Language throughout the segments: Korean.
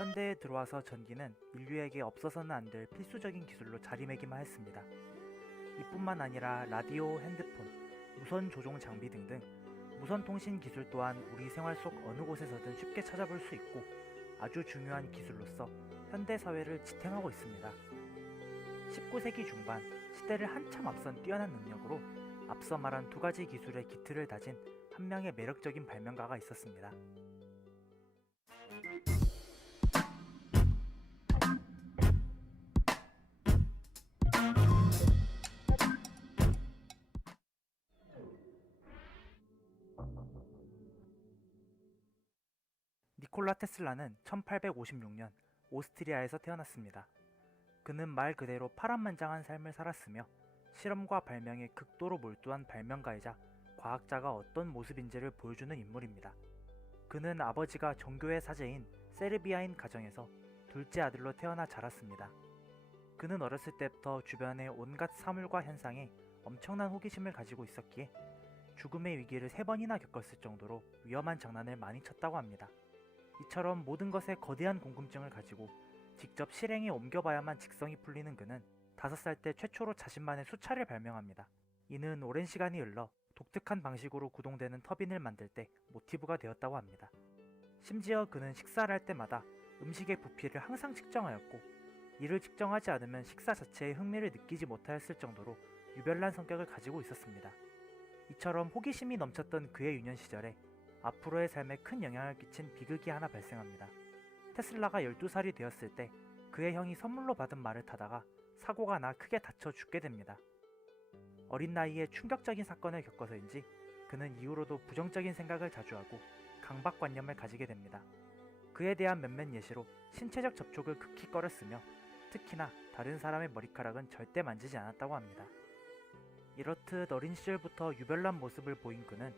현대에 들어와서 전기는 인류에게 없어서는 안 될 필수적인 기술로 자리매김을 했습니다. 이뿐만 아니라 라디오, 핸드폰, 무선 조종 장비 등등 무선 통신 기술 또한 우리 생활 속 어느 곳에서든 쉽게 찾아볼 수 있고 아주 중요한 기술로서 현대 사회를 지탱하고 있습니다. 19세기 중반 시대를 한참 앞선 뛰어난 능력으로 앞서 말한 두 가지 기술의 기틀을 다진 한 명의 매력적인 발명가가 있었습니다. 니콜라 테슬라는 1856년 오스트리아에서 태어났습니다. 그는 말 그대로 파란만장한 삶을 살았으며 실험과 발명에 극도로 몰두한 발명가이자 과학자가 어떤 모습인지를 보여주는 인물입니다. 그는 아버지가 정교회 사제인 세르비아인 가정에서 둘째 아들로 태어나 자랐습니다. 그는 어렸을 때부터 주변의 온갖 사물과 현상에 엄청난 호기심을 가지고 있었기에 죽음의 위기를 3번이나 겪었을 정도로 위험한 장난을 많이 쳤다고 합니다. 이처럼 모든 것에 거대한 궁금증을 가지고 직접 실행에 옮겨봐야만 직성이 풀리는 그는 5살 때 최초로 자신만의 수차를 발명합니다. 이는 오랜 시간이 흘러 독특한 방식으로 구동되는 터빈을 만들 때 모티브가 되었다고 합니다. 심지어 그는 식사를 할 때마다 음식의 부피를 항상 측정하였고 이를 측정하지 않으면 식사 자체에 흥미를 느끼지 못하였을 정도로 유별난 성격을 가지고 있었습니다. 이처럼 호기심이 넘쳤던 그의 유년 시절에 앞으로의 삶에 큰 영향을 끼친 비극이 하나 발생합니다. 테슬라가 12살이 되었을 때 그의 형이 선물로 받은 말을 타다가 사고가 나 크게 다쳐 죽게 됩니다. 어린 나이에 충격적인 사건을 겪어서인지 그는 이후로도 부정적인 생각을 자주 하고 강박관념을 가지게 됩니다. 그에 대한 몇몇 예시로 신체적 접촉을 극히 꺼렸으며 특히나 다른 사람의 머리카락은 절대 만지지 않았다고 합니다. 이렇듯 어린 시절부터 유별난 모습을 보인 그는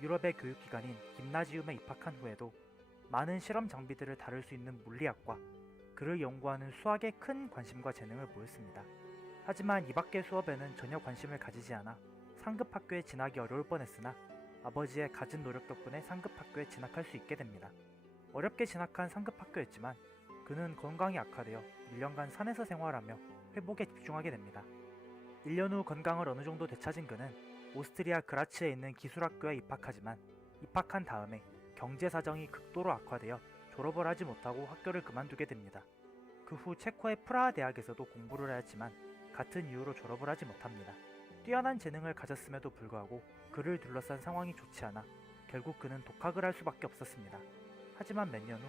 유럽의 교육기관인 김나지움에 입학한 후에도 많은 실험 장비들을 다룰 수 있는 물리학과 그를 연구하는 수학에 큰 관심과 재능을 보였습니다. 하지만 이 밖의 수업에는 전혀 관심을 가지지 않아 상급 학교에 진학이 어려울 뻔했으나 아버지의 갖은 노력 덕분에 상급 학교에 진학할 수 있게 됩니다. 어렵게 진학한 상급 학교였지만 그는 건강이 악화되어 1년간 산에서 생활하며 회복에 집중하게 됩니다. 1년 후 건강을 어느 정도 되찾은 그는 오스트리아 그라츠에 있는 기술학교에 입학하지만 입학한 다음에 경제 사정이 극도로 악화되어 졸업을 하지 못하고 학교를 그만두게 됩니다. 그 후 체코의 프라하 대학에서도 공부를 하였지만 같은 이유로 졸업을 하지 못합니다. 뛰어난 재능을 가졌음에도 불구하고 그를 둘러싼 상황이 좋지 않아 결국 그는 독학을 할 수밖에 없었습니다. 하지만 몇 년 후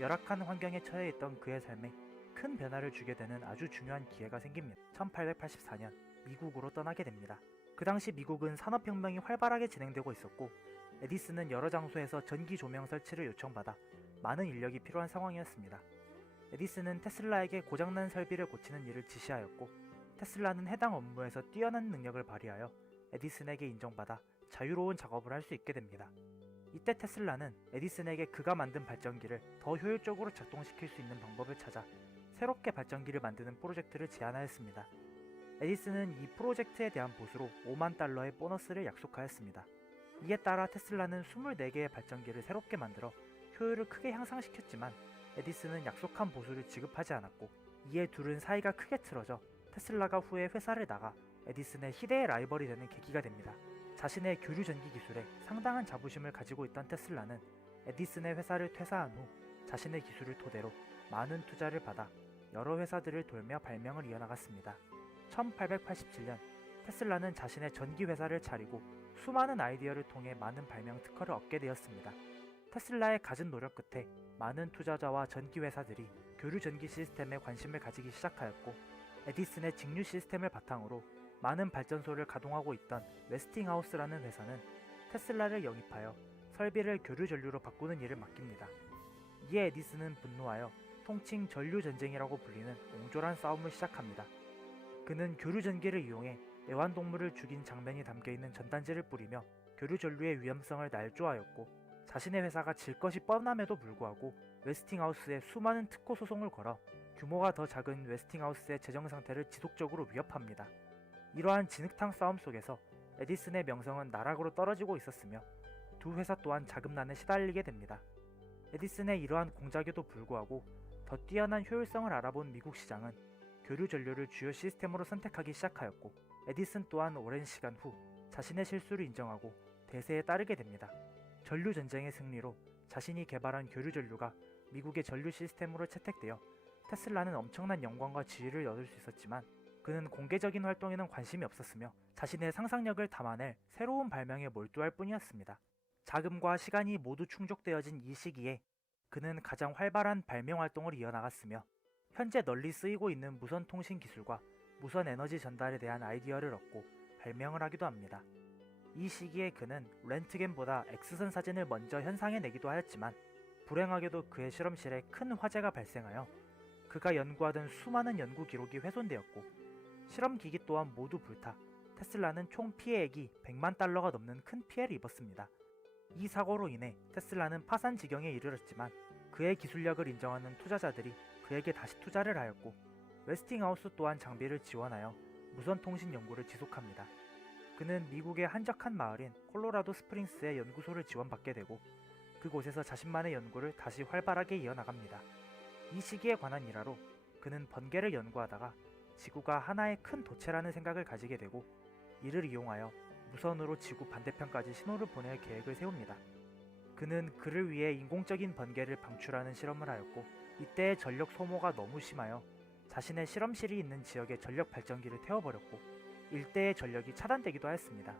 열악한 환경에 처해 있던 그의 삶에 큰 변화를 주게 되는 아주 중요한 기회가 생깁니다. 1884년 미국으로 떠나게 됩니다. 그 당시 미국은 산업혁명이 활발하게 진행되고 있었고 에디슨은 여러 장소에서 전기 조명 설치를 요청받아 많은 인력이 필요한 상황이었습니다. 에디슨은 테슬라에게 고장난 설비를 고치는 일을 지시하였고 테슬라는 해당 업무에서 뛰어난 능력을 발휘하여 에디슨에게 인정받아 자유로운 작업을 할 수 있게 됩니다. 이때 테슬라는 에디슨에게 그가 만든 발전기를 더 효율적으로 작동시킬 수 있는 방법을 찾아 새롭게 발전기를 만드는 프로젝트를 제안하였습니다. 에디슨은 이 프로젝트에 대한 보수로 5만 달러의 보너스를 약속하였습니다. 이에 따라 테슬라는 24개의 발전기를 새롭게 만들어 효율을 크게 향상시켰지만 에디슨은 약속한 보수를 지급하지 않았고 이에 둘은 사이가 크게 틀어져 테슬라가 후에 회사를 나가 에디슨의 희대의 라이벌이 되는 계기가 됩니다. 자신의 교류 전기 기술에 상당한 자부심을 가지고 있던 테슬라는 에디슨의 회사를 퇴사한 후 자신의 기술을 토대로 많은 투자를 받아 여러 회사들을 돌며 발명을 이어나갔습니다. 1887년 테슬라는 자신의 전기 회사를 차리고 수많은 아이디어를 통해 많은 발명 특허를 얻게 되었습니다. 테슬라의 갖은 노력 끝에 많은 투자자와 전기 회사들이 교류 전기 시스템에 관심을 가지기 시작하였고 에디슨의 직류 시스템을 바탕으로 많은 발전소를 가동하고 있던 웨스팅하우스라는 회사는 테슬라를 영입하여 설비를 교류 전류로 바꾸는 일을 맡깁니다. 이에 에디슨은 분노하여 통칭 전류 전쟁이라고 불리는 옹졸한 싸움을 시작합니다. 그는 교류 전기를 이용해 애완동물을 죽인 장면이 담겨있는 전단지를 뿌리며 교류 전류의 위험성을 날조하였고 자신의 회사가 질 것이 뻔함에도 불구하고 웨스팅하우스에 수많은 특허 소송을 걸어 규모가 더 작은 웨스팅하우스의 재정 상태를 지속적으로 위협합니다. 이러한 진흙탕 싸움 속에서 에디슨의 명성은 나락으로 떨어지고 있었으며 두 회사 또한 자금난에 시달리게 됩니다. 에디슨의 이러한 공작에도 불구하고 더 뛰어난 효율성을 알아본 미국 시장은 교류 전류를 주요 시스템으로 선택하기 시작하였고 에디슨 또한 오랜 시간 후 자신의 실수를 인정하고 대세에 따르게 됩니다. 전류 전쟁의 승리로 자신이 개발한 교류 전류가 미국의 전류 시스템으로 채택되어 테슬라는 엄청난 영광과 지위를 얻을 수 있었지만 그는 공개적인 활동에는 관심이 없었으며 자신의 상상력을 담아낼 새로운 발명에 몰두할 뿐이었습니다. 자금과 시간이 모두 충족되어진 이 시기에 그는 가장 활발한 발명 활동을 이어나갔으며 현재 널리 쓰이고 있는 무선 통신 기술과 무선 에너지 전달에 대한 아이디어를 얻고 발명을 하기도 합니다. 이 시기에 그는 렌트겐보다 X선 사진을 먼저 현상해 내기도 하였지만 불행하게도 그의 실험실에 큰 화재가 발생하여 그가 연구하던 수많은 연구 기록이 훼손되었고 실험기기 또한 모두 불타 테슬라는 총 피해액이 100만 달러가 넘는 큰 피해를 입었습니다. 이 사고로 인해 테슬라는 파산 지경에 이르렀지만 그의 기술력을 인정하는 투자자들이 그에게 다시 투자를 하였고 웨스팅하우스 또한 장비를 지원하여 무선 통신 연구를 지속합니다. 그는 미국의 한적한 마을인 콜로라도 스프링스의 연구소를 지원받게 되고 그곳에서 자신만의 연구를 다시 활발하게 이어나갑니다. 이 시기에 관한 일화로 그는 번개를 연구하다가 지구가 하나의 큰 도체라는 생각을 가지게 되고 이를 이용하여 무선으로 지구 반대편까지 신호를 보낼 계획을 세웁니다. 그는 그를 위해 인공적인 번개를 방출하는 실험을 하였고 이때의 전력 소모가 너무 심하여 자신의 실험실이 있는 지역의 전력 발전기를 태워버렸고 일대의 전력이 차단되기도 하였습니다.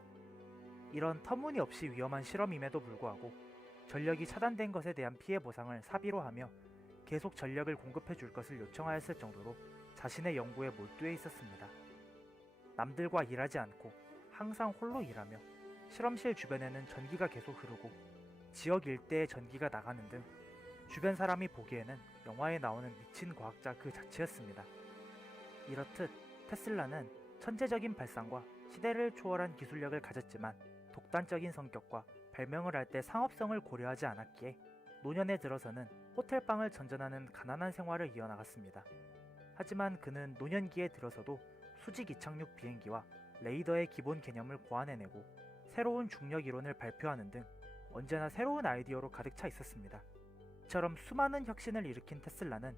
이런 터무니없이 위험한 실험임에도 불구하고 전력이 차단된 것에 대한 피해 보상을 사비로 하며 계속 전력을 공급해 줄 것을 요청하였을 정도로 자신의 연구에 몰두해 있었습니다. 남들과 일하지 않고 항상 홀로 일하며 실험실 주변에는 전기가 계속 흐르고 지역 일대에 전기가 나가는 등 주변 사람이 보기에는 영화에 나오는 미친 과학자 그 자체였습니다. 이렇듯 테슬라는 천재적인 발상과 시대를 초월한 기술력을 가졌지만 독단적인 성격과 발명을 할 때 상업성을 고려하지 않았기에 노년에 들어서는 호텔방을 전전하는 가난한 생활을 이어나갔습니다. 하지만 그는 노년기에 들어서도 수직 이착륙 비행기와 레이더의 기본 개념을 고안해내고 새로운 중력 이론을 발표하는 등 언제나 새로운 아이디어로 가득 차 있었습니다. 이처럼 수많은 혁신을 일으킨 테슬라는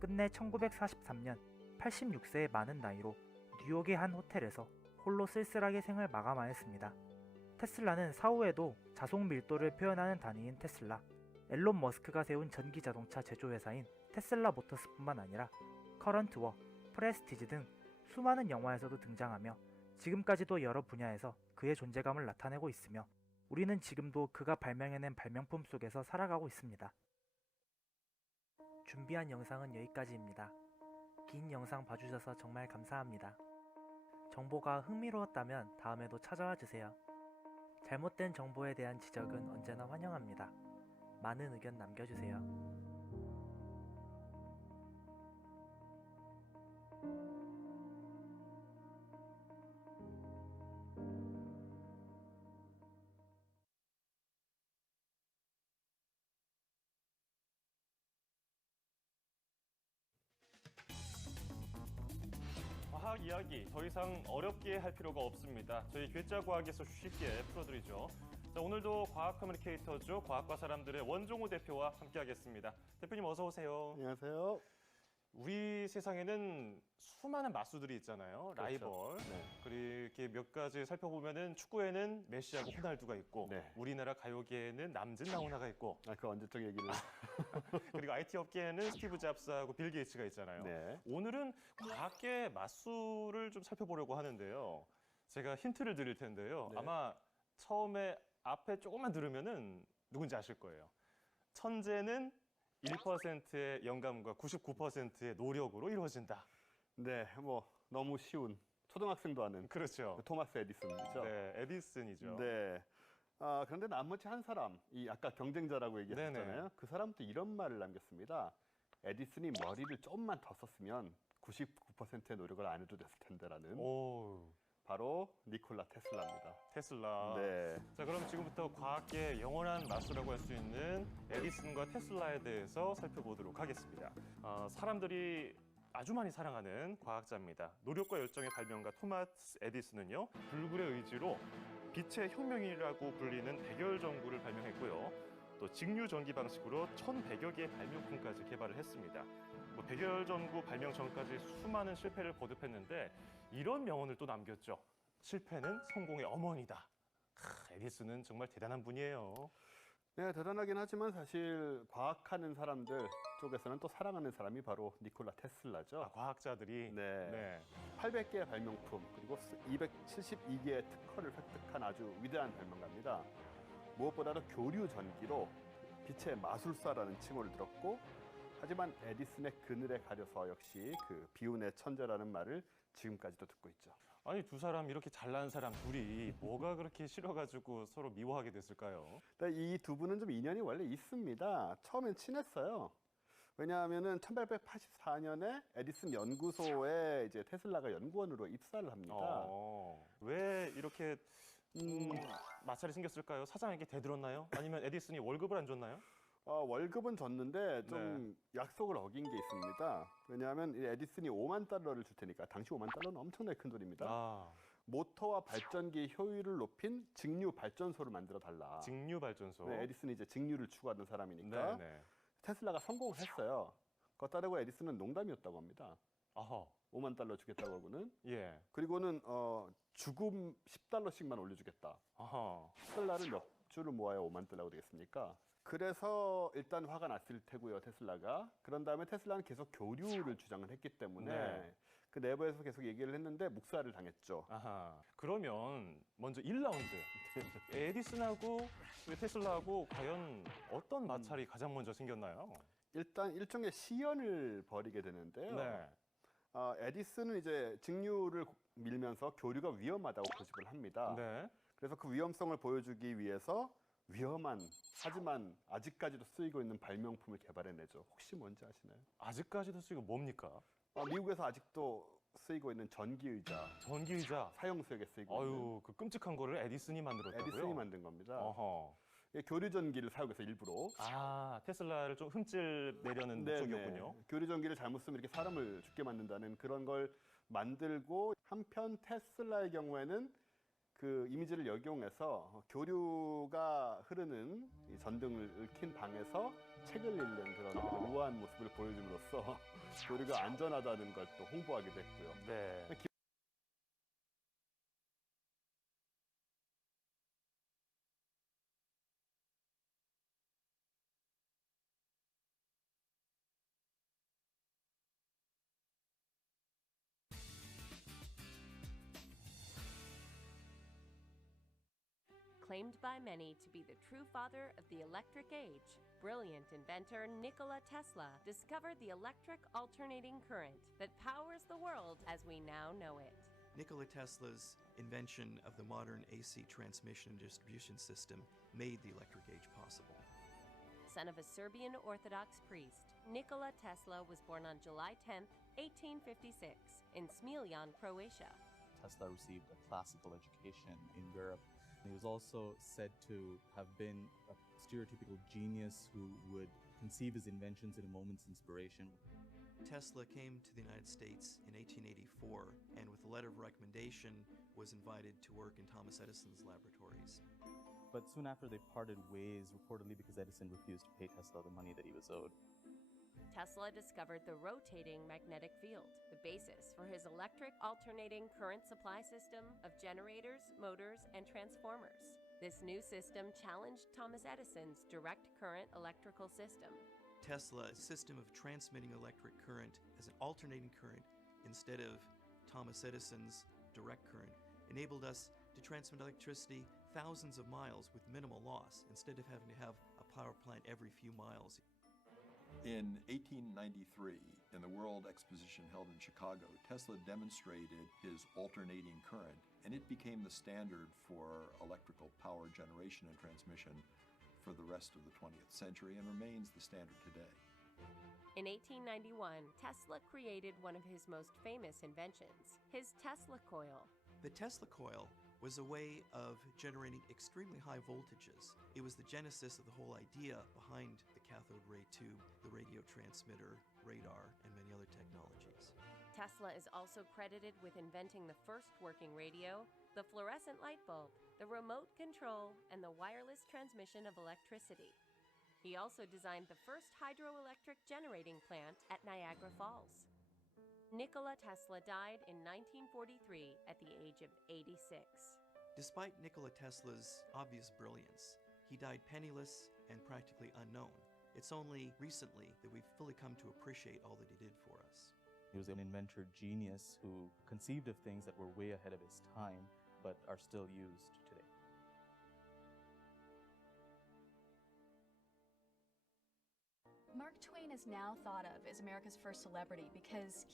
끝내 1943년 86세의 많은 나이로 뉴욕의 한 호텔에서 홀로 쓸쓸하게 생을 마감하였습니다. 테슬라는 사후에도 자속 밀도를 표현하는 단위인 테슬라, 앨런 머스크가 세운 전기 자동차 제조회사인 테슬라 모터스뿐만 아니라 커런트워, 프레스티지 등 수많은 영화에서도 등장하며 지금까지도 여러 분야에서 그의 존재감을 나타내고 있으며 우리는 지금도 그가 발명해낸 발명품 속에서 살아가고 있습니다. 준비한 영상은 여기까지입니다. 긴 영상 봐주셔서 정말 감사합니다. 정보가 흥미로웠다면 다음에도 찾아와 주세요. 잘못된 정보에 대한 지적은 언제나 환영합니다. 많은 의견 남겨주세요. 과학 이야기 더 이상 어렵게 할 필요가 없습니다. 저희 괴짜과학에서 쉽게 풀어드리죠. 자, 오늘도 과학 커뮤니케이터죠. 과학과 사람들의 원종우 대표와 함께하겠습니다. 대표님 어서 오세요. 안녕하세요. 우리 세상에는 수많은 마수들이 있잖아요. 그렇죠. 라이벌. 네. 그리고 이렇게 몇 가지 살펴보면은 축구에는 메시하고 호날두가 있고, 네. 우리나라 가요계에는 남진 나훈아가 있고, 그 언제적 얘기를. 그리고 IT 업계에는 스티브 잡스하고 빌 게이츠가 있잖아요. 네. 오늘은 과학계 마수를 좀 살펴보려고 하는데요. 제가 힌트를 드릴 텐데요. 네. 아마 처음에 앞에 조금만 들으면은 누군지 아실 거예요. 천재는 1%의 영감과 99%의 노력으로 이루어진다. 네, 뭐 너무 쉬운 초등학생도 아는 그렇죠. 토마스 에디슨이죠. 네, 에디슨이죠. 네. 그런데 나머지 한 사람, 이 아까 경쟁자라고 얘기했잖아요. 네네. 그 사람도 이런 말을 남겼습니다. 에디슨이 머리를 조금만 더 썼으면 99%의 노력을 안 해도 됐을 텐데라는. 오, 바로 니콜라 테슬라입니다. 테슬라. 네. 자, 그럼 지금부터 과학계의 영원한 마수라고 할 수 있는 에디슨과 테슬라에 대해서 살펴보도록 하겠습니다. 사람들이 아주 많이 사랑하는 과학자입니다. 노력과 열정의 발명가 토마스 에디슨은요, 불굴의 의지로 빛의 혁명이라고 불리는 백열 전구를 발명했고요. 또 직류 전기 방식으로 1,100여 개의 발명품까지 개발을 했습니다. 백열 전구 발명 전까지 수많은 실패를 거듭했는데 이런 명언을 또 남겼죠. 실패는 성공의 어머니다. 에디슨은 정말 대단한 분이에요. 네, 대단하긴 하지만 사실 과학하는 사람들 쪽에서는 또 사랑하는 사람이 바로 니콜라 테슬라죠. 과학자들이. 네. 800개의 발명품 그리고 272개의 특허를 획득한 아주 위대한 발명가입니다. 무엇보다도 교류 전기로 빛의 마술사라는 칭호를 들었고, 하지만 에디슨의 그늘에 가려서 역시 그 비운의 천재라는 말을 지금까지도 듣고 있죠. 아니, 두 사람 이렇게 잘난 사람 둘이 뭐가 그렇게 싫어가지고 서로 미워하게 됐을까요? 이 두 분은 좀 인연이 원래 있습니다. 처음엔 친했어요. 왜냐하면은 1884년에 에디슨 연구소에 이제 테슬라가 연구원으로 입사를 합니다. 왜 이렇게 마찰이 생겼을까요? 사장에게 대들었나요? 아니면 에디슨이 월급을 안 줬나요? 월급은 줬는데 좀 약속을 어긴 게 있습니다. 왜냐하면 이 에디슨이 5만 달러를 줄 테니까, 당시 5만 달러는 엄청나게 큰 돈입니다. 모터와 발전기의 효율을 높인 직류 발전소를 만들어 달라. 직류 발전소. 네, 에디슨이 이제 직류를 추구하던 사람이니까 네네. 테슬라가 성공을 했어요. 그렇다고 에디슨은 농담이었다고 합니다. 아하. 5만 달러 주겠다고 하고는. 예. 그리고는 주금 10달러씩만 올려주겠다. 아하. 테슬라를 몇 주를 모아야 5만 달러가 되겠습니까? 그래서 일단 화가 났을 테고요, 테슬라가. 그런 다음에 테슬라는 계속 교류를 주장을 했기 때문에 네. 그 내부에서 계속 얘기를 했는데 묵살을 당했죠. 아하. 그러면 먼저 1라운드. 에디슨하고 테슬라하고 과연 어떤 마찰이 가장 먼저 생겼나요? 일단 일종의 시연을 벌이게 되는데요. 네. 에디슨은 이제 직류를 밀면서 교류가 위험하다고 고집을 합니다. 네. 그래서 그 위험성을 보여주기 위해서 위험한, 하지만 아직까지도 쓰이고 있는 발명품을 개발해내죠. 혹시 뭔지 아시나요? 아직까지도 쓰이고 뭡니까? 미국에서 아직도 쓰이고 있는 전기의자, 전기의자. 사형수에게 쓰이고 있는 아유, 그 끔찍한 거를 에디슨이 만들었다고요? 에디슨이 만든 겁니다. 어허. 교류 전기를 사용해서 일부러 아, 테슬라를 좀 흠집 내려는 목적이었군요. 교류 전기를 잘못 쓰면 이렇게 사람을 죽게 만든다는 그런 걸 만들고, 한편 테슬라의 경우에는 그 이미지를 역용해서 교류가 흐르는 이 전등을 킨 방에서 책을 읽는 그런 우아한 모습을 보여줌으로써 교류가 안전하다는 걸 또 홍보하기도 했고요. 네. Claimed by many to be the true father of the electric age, brilliant inventor Nikola Tesla discovered the electric alternating current that powers the world as we now know it. Nikola Tesla's invention of the modern AC transmission and distribution system made the electric age possible. Son of a Serbian Orthodox priest, Nikola Tesla was born on July 10, 1856, in Smiljan, Croatia. Tesla received a classical education in Europe. He was also said to have been a stereotypical genius who would conceive his inventions in a moment's inspiration. Tesla came to the United States in 1884 and with a letter of recommendation was invited to work in Thomas Edison's laboratories. But soon after they parted ways, reportedly because Edison refused to pay Tesla the money that he was owed. Tesla discovered the rotating magnetic field, the basis for his electric alternating current supply system of generators, motors, and transformers. This new system challenged Thomas Edison's direct current electrical system. Tesla's system of transmitting electric current as an alternating current instead of Thomas Edison's direct current enabled us to transmit electricity thousands of miles with minimal loss instead of having to have a power plant every few miles. In 1893, in the World Exposition held in Chicago, Tesla demonstrated his alternating current, and it became the standard for electrical power generation and transmission for the rest of the 20th century and remains the standard today. In 1891, Tesla created one of his most famous inventions, his Tesla coil. The Tesla coil was a way of generating extremely high voltages. It was the genesis of the whole idea behind the cathode ray tube, the radio transmitter, radar, and many other technologies. Tesla is also credited with inventing the first working radio, the fluorescent light bulb, the remote control, and the wireless transmission of electricity. He also designed the first hydroelectric generating plant at Niagara Falls. Nikola Tesla died in 1943 at the age of 86. Despite Nikola Tesla's obvious brilliance, he died penniless and practically unknown. It's only recently that we've fully come to appreciate all that he did for us. He was an inventor genius who conceived of things that were way ahead of his time, but are still used today. Mark Twain is now thought of as America's first celebrity because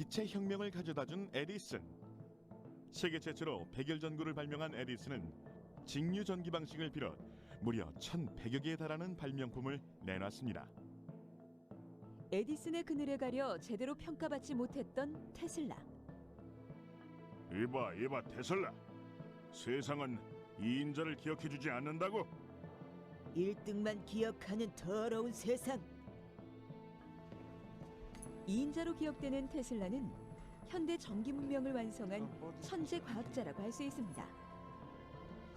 빛의 혁명을 가져다준 에디슨. 세계 최초로 백열전구를 발명한 에디슨은 직류 전기 방식을 비롯 무려 1,100여 개에 달하는 발명품을 내놨습니다. 에디슨의 그늘에 가려 제대로 평가받지 못했던 테슬라. 이봐 테슬라. 세상은 이 인자를 기억해주지 않는다고? 1등만 기억하는 더러운 세상. 이인자로 기억되는 테슬라는 현대 전기 문명을 완성한 천재 과학자라고 할 수 있습니다.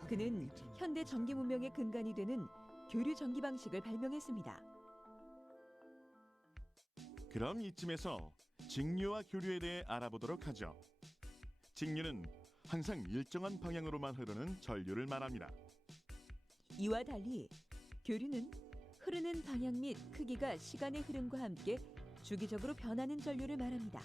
그는 현대 전기 문명의 근간이 되는 교류 전기 방식을 발명했습니다. 그럼 이쯤에서 직류와 교류에 대해 알아보도록 하죠. 직류는 항상 일정한 방향으로만 흐르는 전류를 말합니다. 이와 달리 교류는 흐르는 방향 및 크기가 시간의 흐름과 함께 주기적으로 변하는 전류를 말합니다.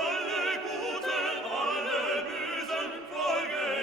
Alle guten, alle bösen Folgen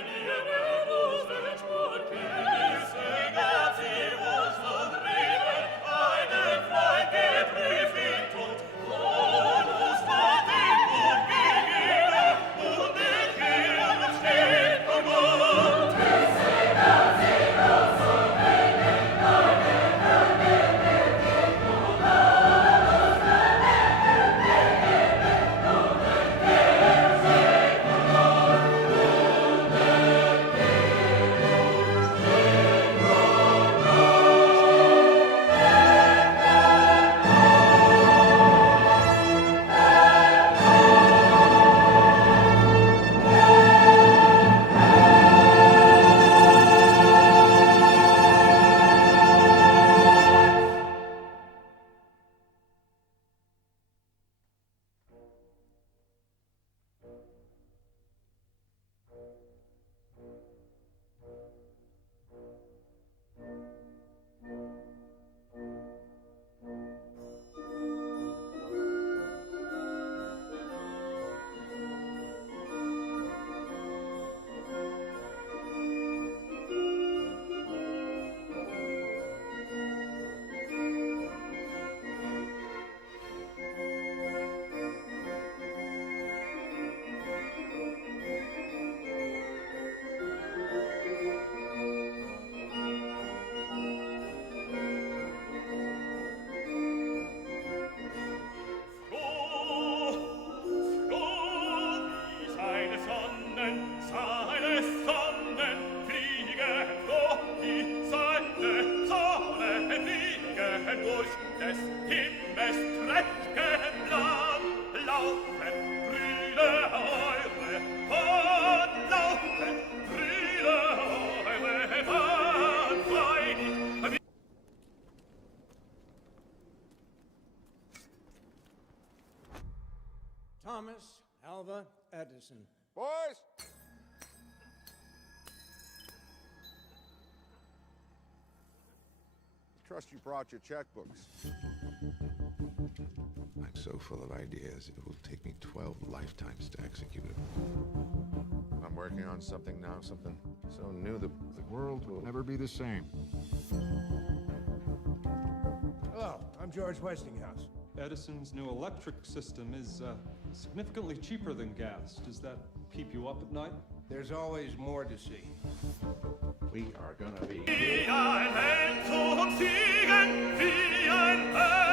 Alva Edison. Boys! Trust you brought your checkbooks. I'm so full of ideas, it will take me 12 lifetimes to execute it. I'm working on something now, something so new that the world will never be the same. Hello, I'm George Westinghouse. Edison's new electric system is significantly cheaper than gas. Does that keep you up at night? There's always more to see. We are gonna be... Wie ein Held zu siegen, wie ein Held.